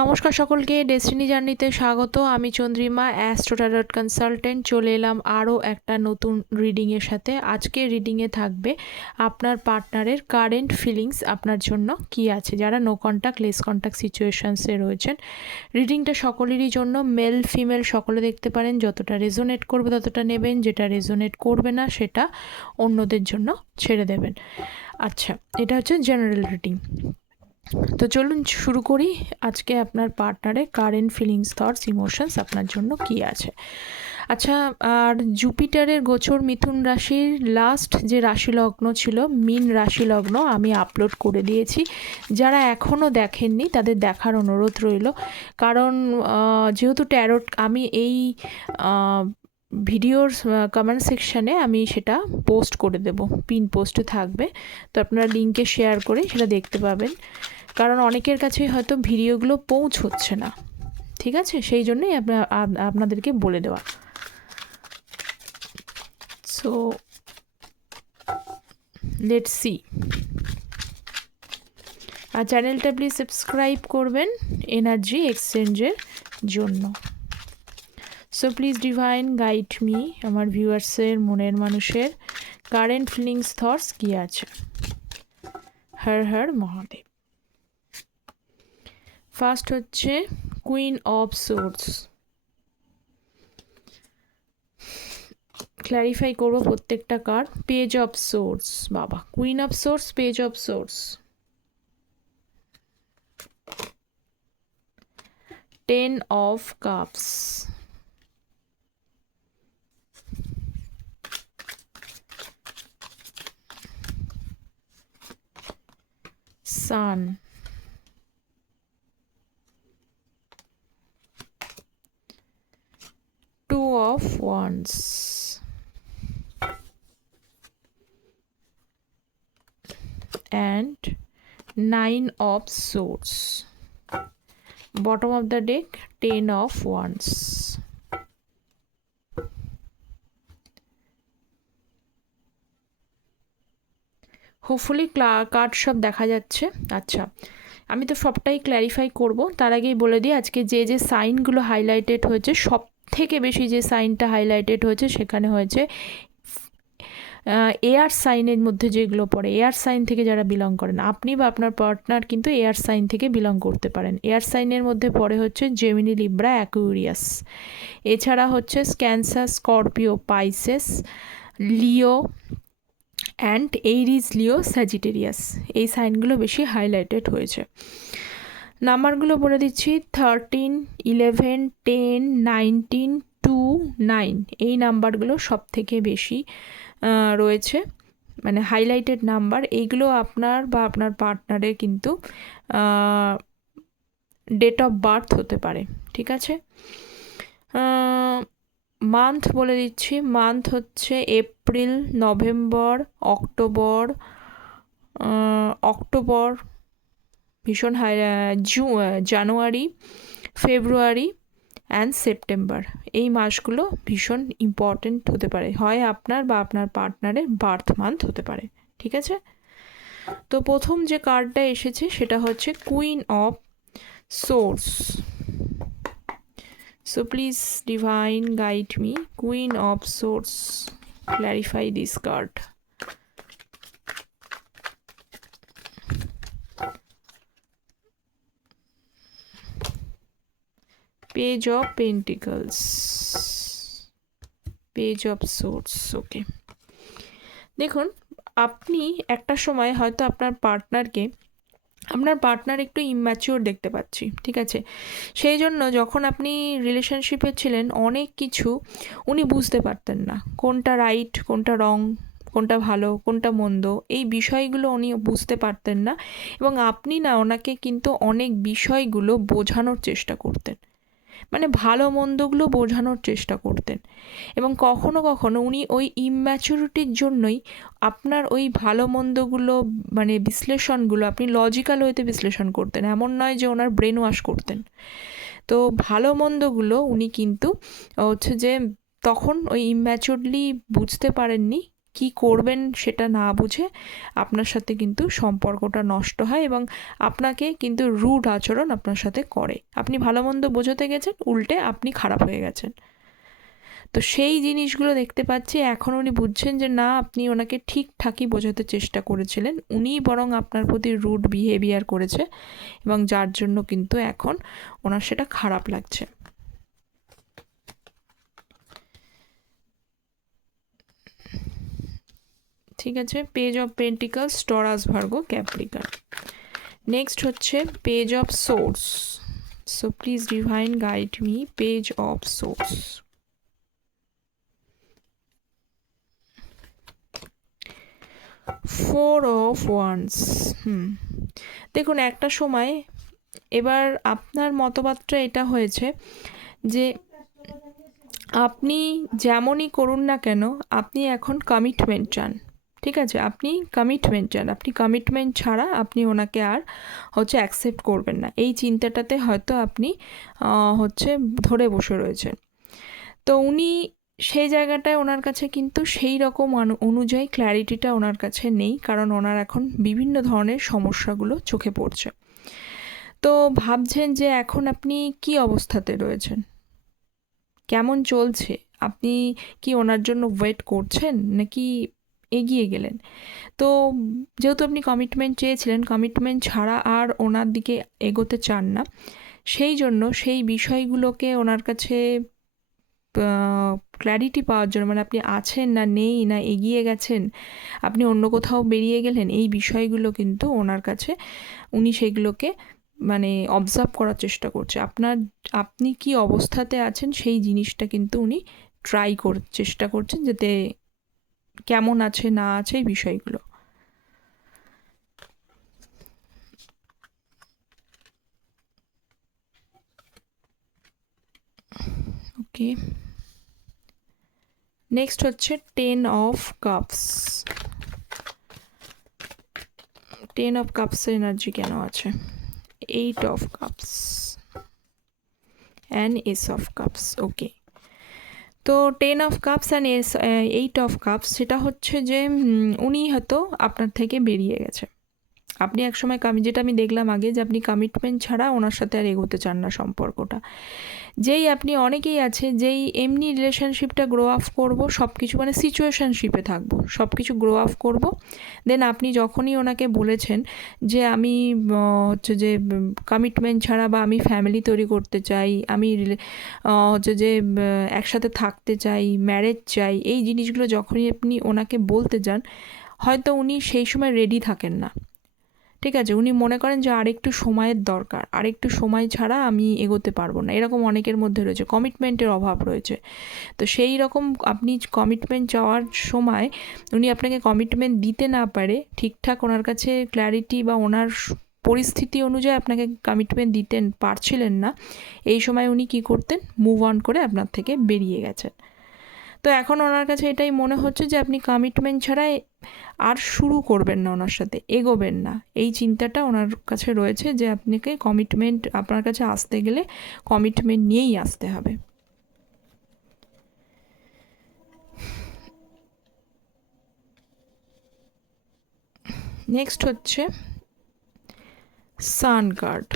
নমস্কার সকলকে ডেস্টিনি জার্নিতে স্বাগত। আমি চন্দ্রিমা অ্যাস্ট্রোটারট কনসালটেন্ট চলে এলাম আরও একটা নতুন রিডিংয়ের সাথে। আজকে রিডিংয়ে থাকবে আপনার পার্টনারের কারেন্ট ফিলিংস আপনার জন্য কি আছে? যারা নো কন্ট্যাক্ট লেস কন্ট্যাক্ট সিচুয়েশনসে রয়েছেন রিডিংটা সকলেরই জন্য। মেল ফিমেল সকলে দেখতে পারেন, যতটা রেজোনেট করবে ততটা নেবেন, যেটা রেজোনেট করবে না সেটা অন্যদের জন্য ছেড়ে দেবেন। আচ্ছা এটা হচ্ছে জেনারেল রিডিং তো চলুন শুরু করি আজকে আপনার পার্টনারে কারেন্ট ফিলিংস থটস ইমোশনস আপনার জন্য কি আছে? আচ্ছা আর জুপিটারের গোচর মিথুন রাশির লাস্ট যে রাশি লগ্ন ছিল, মিন রাশি লগ্ন আমি আপলোড করে দিয়েছি। যারা এখনও দেখেননি, তাদের দেখার অনুরোধ রইল। কারণ যেহেতু ট্যারোট আমি এই ভিডিওর কমেন্ট সেকশানে আমি সেটা পোস্ট করে দেব। পিন পোস্টে থাকবে। তো আপনারা লিঙ্কে শেয়ার করে সেটা দেখতে পাবেন। কারণ অনেকের কাছে হয়তো ভিডিওগুলো পৌঁছচ্ছে না। ঠিক আছে? সেই জন্যই আপনাদেরকে বলে দেওয়া। সো লেট সি আর চ্যানেলটা প্লিজ সাবস্ক্রাইব করবেন এনার্জি এক্সচেঞ্জের জন্য। So please divine guide me আমার ভিউয়ার্সের মনের মানুষের কারেন্ট ফিলিংস থটস কী আছে? হর হর মহাদেব। ফার্স্ট হচ্ছে কুইন অফ সোর্স ক্ল্যারিফাই করব প্রত্যেকটা কার পেজ অফ সোর্স বাবা। Queen of swords page of swords ten of cups sun. Of wands and nine of swords. Bottom of the deck, ten of wands. Hopefully card সব দেখা যাচ্ছে। আচ্ছা আমি তো সবটাই ক্ল্যারিফাই করব। তার আগেই বলে দিই, আজকে যে যে সাইনগুলো হাইলাইটেড হয়েছে সব থেকে বেশি যে সাইনটা হাইলাইটেড হয়েছে সেখানে হয়েছে এয়ার সাইনের মধ্যে যেগুলো পড়ে এয়ার সাইন থেকে যারা বিলং করেন, আপনি বা আপনার পার্টনার কিন্তু এয়ার সাইন থেকে বিলং করতে পারেন। এয়ার সাইনের মধ্যে পড়ে হচ্ছে জেমিনি লিব্রা অ্যাকুরিয়াস এছাড়া হচ্ছে Cancer Scorpio Pisces Leo and Aries Leo Sagittarius এই সাইনগুলো বেশি হাইলাইটেড হয়েছে। নাম্বারগুলো বলে দিচ্ছি thirteen eleven ten nineteen two nine এই নাম্বারগুলো সব থেকে বেশি রয়েছে। মানে হাইলাইটেড নাম্বার। এইগুলো আপনার বা আপনার পার্টনারের কিন্তু ডেট অফ বার্থ হতে পারে। ঠিক আছে? মান্থ বলে দিচ্ছি। মান্থ হচ্ছে এপ্রিল নভেম্বর অক্টোবর অক্টোবর ভীষণ হাই জু জানুয়ারি, ফেব্রুয়ারি অ্যান্ড সেপ্টেম্বর এই মাসগুলো ভীষণ ইম্পর্টেন্ট হতে পারে। হয় আপনার বা আপনার পার্টনারের বার্থ মান্থ হতে পারে, ঠিক আছে? তো প্রথম যে কার্ডটা এসেছে সেটা হচ্ছে queen of swords so please divine guide me queen of swords clarify this card. Page of Pentacles. Page of Swords. Okay. দেখুন, আপনি একটা সময় হয়তো আপনার পার্টনারকে আপনার পার্টনার একটু ইম্যাচিওর দেখতে পাচ্ছি, ঠিক আছে সেই জন্য যখন আপনি রিলেশনশিপে ছিলেন, অনেক কিছু উনি বুঝতে পারতেন না কোনটা রাইট কোনটা রং কোনটা ভালো, কোনটা মন্দ, এই বিষয়গুলো উনি বুঝতে পারতেন না এবং আপনি না ওনাকে কিন্তু অনেক বিষয়গুলো বোঝানোর চেষ্টা করতেন মানে ভালো মন্দগুলো বোঝানোর চেষ্টা করতেন। এবং কখনো কখনো উনি ওই ইম্যাচুরিটির জন্যই আপনার ওই ভালো মন্দগুলো মানে বিশ্লেষণগুলো আপনি লজিক্যাল ওয়েতে বিশ্লেষণ করতেন। এমন নয় যে ওনার ব্রেন ওয়াশ করতেন। তো ভালো মন্দগুলো উনি কিন্তু হচ্ছে যে তখন ওই ইম্যাচুরলি বুঝতে পারেননি কি করবেন সেটা না বুঝে আপনার সাথে কিন্তু সম্পর্কটা নষ্ট হয় এবং আপনাকে কিন্তু রুড আচরণ আপনার সাথে করে। আপনি ভালো মন্দ বোঝাতে গেছেন, উল্টে আপনি খারাপ হয়ে গেছেন। তো সেই জিনিসগুলো দেখতে পাচ্ছি, এখন উনি বুঝছেন যে না, আপনি ওনাকে ঠিকঠাকই বোঝাতে চেষ্টা করেছিলেন। উনিই বরং আপনার প্রতি রুড বিহেভিয়ার করেছে এবং যার জন্য কিন্তু এখন ওনার সেটা খারাপ লাগছে। ঠিক আছে? Page of pentacles Taurus Virgo Capricorn next হচ্ছে page of swords so please divine guide me page of swords four of wands hmm দেখুন, একটা সময় এবার আপনার মতবাদটা এটা হয়েছে যে আপনি যেমনই করুন না কেন, আপনি এখন কমিটমেন্ট চান। ঠিক আছে? আপনি কমিটমেন্ট চান। আপনি কমিটমেন্ট ছাড়া আপনি ওনাকে আর হচ্ছে অ্যাকসেপ্ট করবেন না। এই চিন্তাটাতে হয়তো আপনি হচ্ছে ধরে বসে রয়েছেন। তো উনি সেই জায়গাটায় ওনার কাছে কিন্তু সেই রকম অনুযায়ী ক্ল্যারিটিটা ওনার কাছে নেই। কারণ ওনার এখন বিভিন্ন ধরনের সমস্যাগুলো চোখে পড়ছে। তো ভাবছেন যে এখন আপনি কি অবস্থাতে রয়েছেন? কেমন চলছে? আপনি কি ওনার জন্য ওয়েট করছেন? নাকি এগিয়ে গেলেন। তো যেহেতু আপনি কমিটমেন্ট চেয়েছিলেন কমিটমেন্ট ছাড়া আর ওনার দিকে এগোতে চান না, সেই জন্য সেই বিষয়গুলোকে ওনার কাছে ক্ল্যারিটি পাওয়ার জন্য মানে আপনি আছেন না, নেই না, এগিয়ে গেছেন, আপনি অন্য কোথাও বেরিয়ে গেলেন, এই বিষয়গুলো কিন্তু ওনার কাছে, উনি সেগুলোকে মানে অবজার্ভ করার চেষ্টা করছে। আপনার, আপনি কি অবস্থাতে আছেন সেই জিনিসটা কিন্তু উনি ট্রাই কর, চেষ্টা করছেন যাতে কেমন আছে, না আছে এই বিষয়গুলো। ওকে নেক্সট হচ্ছে ten of cups ten of কাপসের energy কেন আছে? Eight of cups and ace of cups okay তো ten of cups and ace eight of cups সেটা হচ্ছে যে উনি হয়তো আপনার থেকে বেরিয়ে গেছে। আপনি একসময় কামি যেটা আমি দেখলাম আগে যে আপনি কমিটমেন্ট ছাড়া ওনার সাথে আর এগোতে চান না সম্পর্কটা। যেই আপনি অনেকেই আছে, যেই এমনি রিলেশনশিপটা গ্রো আপ করব সব কিছু মানে সিচুয়েশনশিপে থাকব সব কিছু গ্রো আপ করব। দেন আপনি যখনই ওনাকে বলেছেন যে আমি হচ্ছে যে কমিটমেন্ট ছাড়া বা আমি ফ্যামিলি তৈরি করতে চাই, আমি হচ্ছে যে একসাথে থাকতে চাই ম্যারেজ চাই, এই জিনিসগুলো যখনই আপনি ওনাকে বলতে যান, হয়তো উনি সেই সময় রেডি থাকেন না। ঠিক আছে, উনি মনে করেন যে আরেকটু সময়ের দরকার, আরেকটু সময় ছাড়া আমি এগোতে পারব না। এরকম অনেকের মধ্যে রয়েছে, কমিটমেন্টের অভাব রয়েছে। তো সেই রকম আপনি কমিটমেন্ট চাওয়ার সময় উনি আপনাকে কমিটমেন্ট দিতে না পারে, ঠিকঠাক ওনার কাছে ক্ল্যারিটি বা ওনার পরিস্থিতি অনুযায়ী আপনাকে কমিটমেন্ট দিতেন, পারছিলেন না, এই সময় উনি কি করতেন? মুভ অন করে আপনার থেকে বেরিয়ে গেছেন। তো এখন ওনার কাছে এটাই মনে হচ্ছে যে আপনি কমিটমেন্ট ছাড়া আর শুরু করবেন না ওনার সাথে, এগোবেন না। এই চিন্তাটা ওনার কাছে রয়েছে যে আপনাকে কমিটমেন্ট আপনার কাছে আসতে গেলে কমিটমেন্ট নিয়েই আসতে হবে। নেক্সট হচ্ছে sun card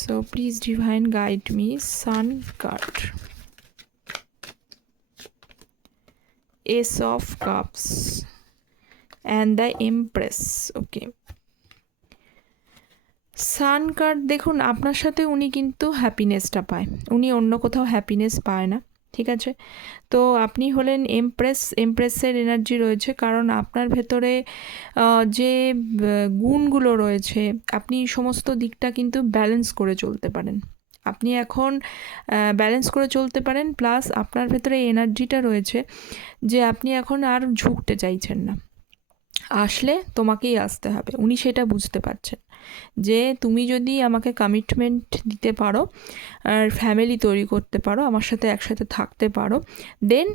so please divine guide me sun card ace of cups and the empress okay sun card দেখুন, আপনার সাথে উনি কিন্তু হ্যাপিনেসটা পায়। উনি অন্য কোথাও হ্যাপিনেস পায় না, ঠিক আছে? তো আপনি হলেন এমপ্রেস এমপ্রেসের এনার্জি রয়েছে কারণ আপনার ভেতরে যে গুণগুলো রয়েছে, আপনি সমস্ত দিকটা কিন্তু ব্যালেন্স করে চলতে পারেন। আপনি এখন ব্যালেন্স করে চলতে পারেন প্লাস আপনার ভেতরে এনার্জিটা রয়েছে যে আপনি এখন আর ঝুঁকতে চাইছেন না। আসলে তোমাকেই আসতে হবে, উনি সেটা বুঝতে পারছেন। যে তুমি যদি আমাকে কমিটমেন্ট দিতে পারো, আর ফ্যামিলি তৈরি করতে পারো, আমার সাথে একসাথে থাকতে পারো দেন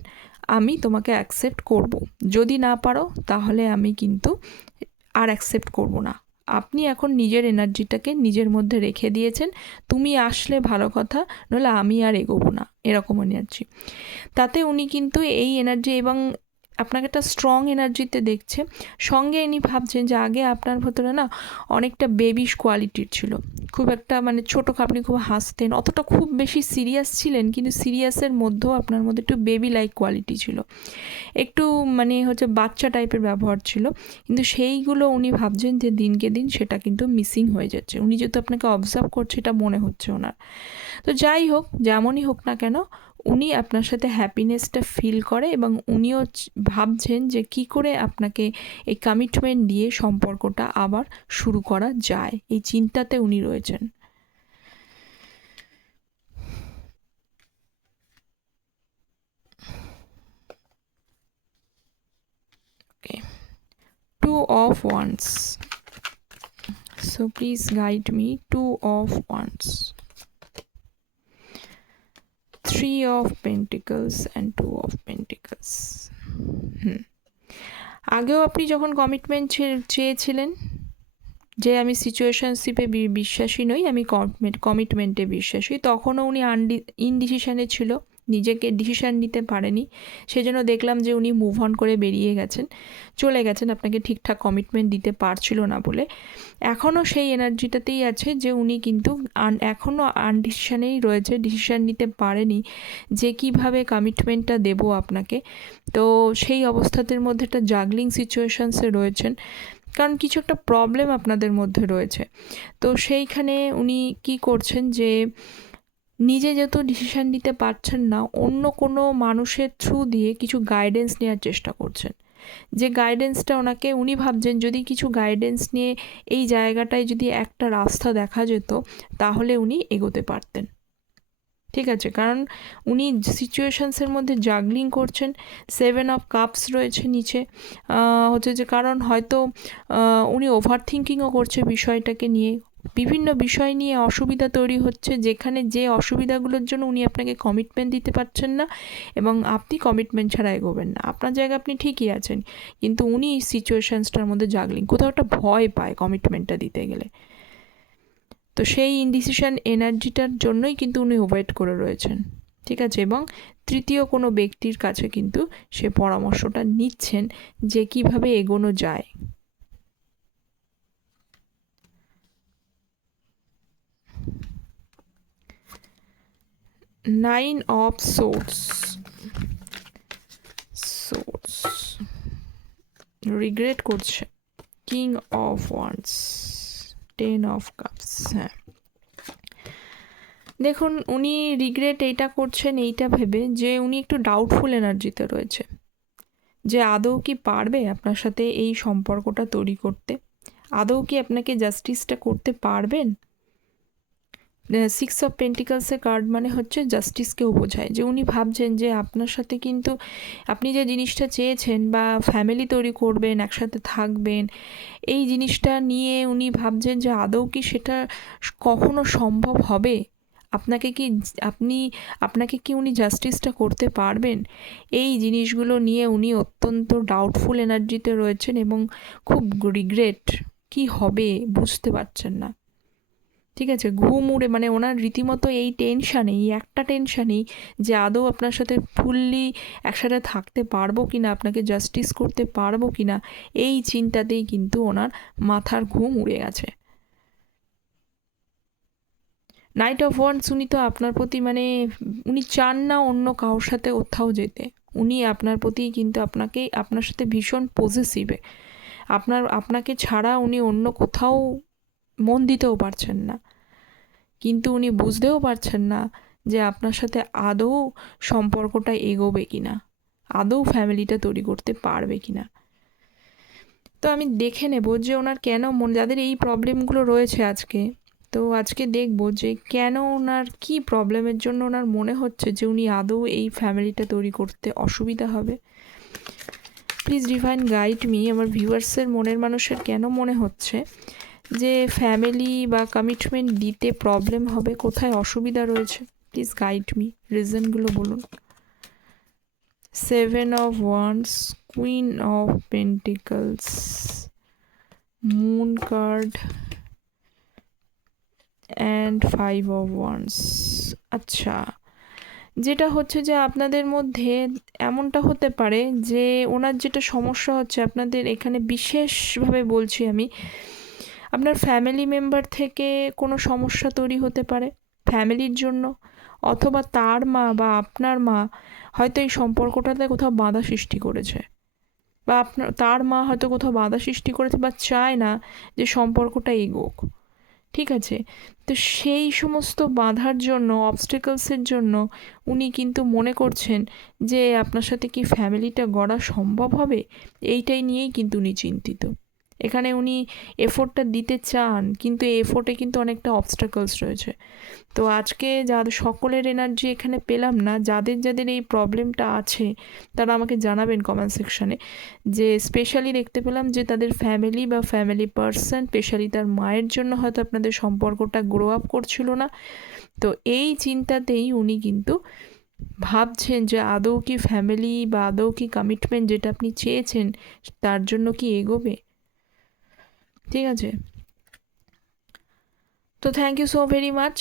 আমি তোমাকে অ্যাকসেপ্ট করব। যদি না পারো, তাহলে আমি কিন্তু আর অ্যাকসেপ্ট করব না। আপনি এখন নিজের এনার্জিটাকে নিজের মধ্যে রেখে দিয়েছেন, তুমি আসলে ভালো কথা নাহলে আমি আর এগোবো না এরকম এনার্জি তাতে উনি কিন্তু এই এনার্জি এবং আপনাকে একটা স্ট্রং এনার্জিতে দেখছে। সঙ্গে ইনি ভাবছেন যে আগে আপনার ভেতরে না অনেকটা বেবিশ কোয়ালিটির ছিল। খুব একটা মানে ছোটো আপনি খুব হাসতেন। অতটা খুব বেশি সিরিয়াস ছিলেন, কিন্তু সিরিয়াসের মধ্যেও আপনার মধ্যে একটু বেবি লাইক কোয়ালিটি ছিল। একটু মানে হচ্ছে বাচ্চা টাইপের ব্যবহার ছিল। কিন্তু সেইগুলো উনি ভাবছেন যে দিনকে দিন সেটা কিন্তু মিসিং হয়ে যাচ্ছে। উনি যেহেতু আপনাকে অবজার্ভ করছে, এটা মনে হচ্ছে ওনার। তো যাই হোক, যেমনই হোক না কেন উনি আপনার সাথে হ্যাপিনেসটা ফিল করে এবং উনিও ভাবছেন যে কি করে আপনাকে এই কমিটমেন্ট দিয়ে সম্পর্কটা আবার শুরু করা যায়। এই চিন্তাতে উনি রয়েছেন। Two of wands. So please guide me, two of wands. Three of pentacles and two of pentacles. Hmm. আগেও আপনি যখন কমিটমেন্ট চেয়েছিলেন, যে আমি সিচুয়েশনশিপে বিশ্বাসী নই, আমি কমিটমেন্টে বিশ্বাসী, তখনও উনি আনডি ইনডিসিশনে ছিল। নিজেকে ডিসিশান নিতে পারেনি। সেজন্য দেখলাম যে উনি মুভ অন করে বেরিয়ে গেছেন। চলে গেছেন, আপনাকে ঠিকঠাক কমিটমেন্ট দিতে পারছিল না বলে। এখনও সেই এনার্জিটাতেই আছে যে উনি কিন্তু আন এখনও আনডিসিশানেই রয়েছে ডিসিশান নিতে পারেনি যে কীভাবে কমিটমেন্টটা দেব আপনাকে। তো সেই অবস্থাতের মধ্যে একটা জাগলিং সিচুয়েশানসে রয়েছেন। কারণ কিছু একটা প্রবলেম আপনাদের মধ্যে রয়েছে। তো সেইখানে উনি কি করছেন যে নিজে যেহেতু ডিসিশান নিতে পারছেন না, অন্য কোনো মানুষের থ্রু দিয়ে কিছু গাইডেন্স নেওয়ার চেষ্টা করছেন। যে গাইডেন্সটা ওনাকে, উনি ভাবছেন যদি কিছু গাইডেন্স নিয়ে এই জায়গাটায় যদি একটা রাস্তা দেখা যেত, তাহলে উনি এগোতে পারতেন। ঠিক আছে? কারণ উনি সিচুয়েশানসের মধ্যে জাগলিং করছেন সেভেন অফ কাপস রয়েছে নিচে। হচ্ছে যে কারণ হয়তো উনি ওভার থিঙ্কিংও করছে বিষয়টাকে নিয়ে। বিভিন্ন বিষয় নিয়ে অসুবিধা তৈরি হচ্ছে, যেখানে যে অসুবিধাগুলোর জন্য উনি আপনাকে কমিটমেন্ট দিতে পারছেন না এবং আপনি কমিটমেন্ট ছাড়া এগোবেন না। আপনার জায়গায় আপনি ঠিকই আছেন, কিন্তু উনি এই সিচুয়েশানসটার মধ্যে জাগলিং কোথাও একটা ভয় পায় কমিটমেন্টটা দিতে গেলে। তো সেই ইনডিসিশন এনার্জিটার জন্যই কিন্তু উনি ওয়েট করে রয়েছেন, ঠিক আছে? এবং তৃতীয় কোনো ব্যক্তির কাছে কিন্তু সে পরামর্শটা নিচ্ছেন যে কীভাবে এগোনো যায়। Nine of swords. Swords. Regret করছে king of wands ten of cups হ্যাঁ। দেখুন, উনি রিগ্রেট এইটা করছেন, এইটা ভেবে যে উনি একটু ডাউটফুল এনার্জিতে রয়েছে। যে আদৌ কি পারবে আপনার সাথে এই সম্পর্কটা তৈরি করতে? আদৌ কি আপনাকে জাস্টিসটা করতে পারবেন? সিক্স অফ পেন্টিকালসের কার্ড মানে হচ্ছে জাস্টিসকেও বোঝায়। যে উনি ভাবছেন যে আপনার সাথে কিন্তু আপনি যে জিনিসটা চেয়েছেন বা ফ্যামিলি তৈরি করবেন, একসাথে থাকবেন, এই জিনিসটা নিয়ে উনি ভাবছেন যে আদৌ কি সেটা কখনো সম্ভব হবে? আপনাকে কি আপনি, আপনাকে কি উনি জাস্টিসটা করতে পারবেন? এই জিনিসগুলো নিয়ে উনি অত্যন্ত ডাউটফুল এনার্জিতে রয়েছেন এবং খুব রিগ্রেট কি হবে বুঝতে পারছেন না। ঠিক আছে? ঘুম উড়ে মানে ওনার রীতিমতো এই টেনশানেই একটা টেনশানেই যে আদৌ আপনার সাথে ফুললি একসাথে থাকতে পারব কি না আপনাকে জাস্টিস করতে পারব কি না এই চিন্তাতেই কিন্তু ওনার মাথার ঘুম উড়ে গেছে। নাইট অফ ওয়ান্স উনি তো আপনার প্রতি মানে উনি চান না অন্য কারোর সাথে কোথাও যেতে। উনি আপনার প্রতি কিন্তু আপনাকে, আপনার সাথে ভীষণ পজিটিভে আপনার, আপনাকে ছাড়া উনি অন্য কোথাও মন দিতেও পারছেন না। কিন্তু উনি বুঝতেও পারছেন না যে আপনার সাথে আদৌ সম্পর্কটা এগোবে কি না আদৌ ফ্যামিলিটা তৈরি করতে পারবে কি না তো আমি দেখে নেব যে ওনার কেন মন, যাদের এই প্রবলেমগুলো রয়েছে আজকে, তো আজকে দেখব যে কেন ওনার কি প্রবলেমের জন্য ওনার মনে হচ্ছে যে উনি আদৌ এই ফ্যামিলিটা তৈরি করতে অসুবিধা হবে। প্লিজ ডিভাইন গাইড মি আমার ভিউয়ার্সের মনের মানুষের কেন মনে হচ্ছে? যে ফ্যামিলি বা কমিটমেন্ট দিতে প্রবলেম হবে, কোথায় অসুবিধা রয়েছে প্লিজ গাইড মি রিজনগুলো বলুন। Seven of wands queen of pentacles moon card and five of wands আচ্ছা যেটা হচ্ছে যে আপনাদের মধ্যে এমনটা হতে পারে যে ওনার যেটা সমস্যা হচ্ছে, আপনাদের এখানে বিশেষভাবে বলছি আমি আপনার ফ্যামিলি মেম্বার থেকে কোনো সমস্যা তৈরি হতে পারে ফ্যামিলির জন্য? অথবা তার মা বা আপনার মা হয়তো এই সম্পর্কটাতে কোথাও বাধা সৃষ্টি করেছে বা আপনার, তার মা হয়তো কোথাও বাধা সৃষ্টি করেছে বা চায় না যে সম্পর্কটা এগোক। ঠিক আছে? তো সেই সমস্ত বাধার জন্য অবস্টেকলসের জন্য উনি কিন্তু মনে করছেন যে আপনার সাথে কি ফ্যামিলিটা গড়া সম্ভব হবে? এইটাই নিয়েই কিন্তু উনি চিন্তিত। এখানে উনি এফোর্টটা দিতে চান, কিন্তু এফোর্টে কিন্তু অনেকটা অবস্টাকলস রয়েছে। তো আজকে যাদের সকলের এনার্জি এখানে পেলাম না, যাদের যাদের এই প্রবলেমটা আছে, তারা আমাকে জানাবেন কমেন্ট সেকশানে যে স্পেশালি দেখতে পেলাম যে তাদের ফ্যামিলি বা ফ্যামিলি পার্সন স্পেশালি তার মায়ের জন্য হয়তো আপনাদের সম্পর্কটা গ্রো আপ করছিল না। তো এই চিন্তাতেই উনি কিন্তু ভাবছেন যে আদৌ কি ফ্যামিলি বা আদৌ কি কমিটমেন্ট যেটা আপনি চেয়েছেন, তার জন্য কি এগোবে? ঠিক আছে? তো thank you so very much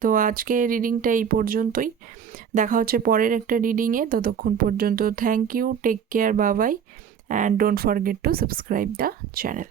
তো আজকে রিডিংটা এই পর্যন্তই। দেখা হচ্ছে পরের একটা রিডিংয়ে ততক্ষণ পর্যন্ত thank you take care Babai and don't forget to subscribe the channel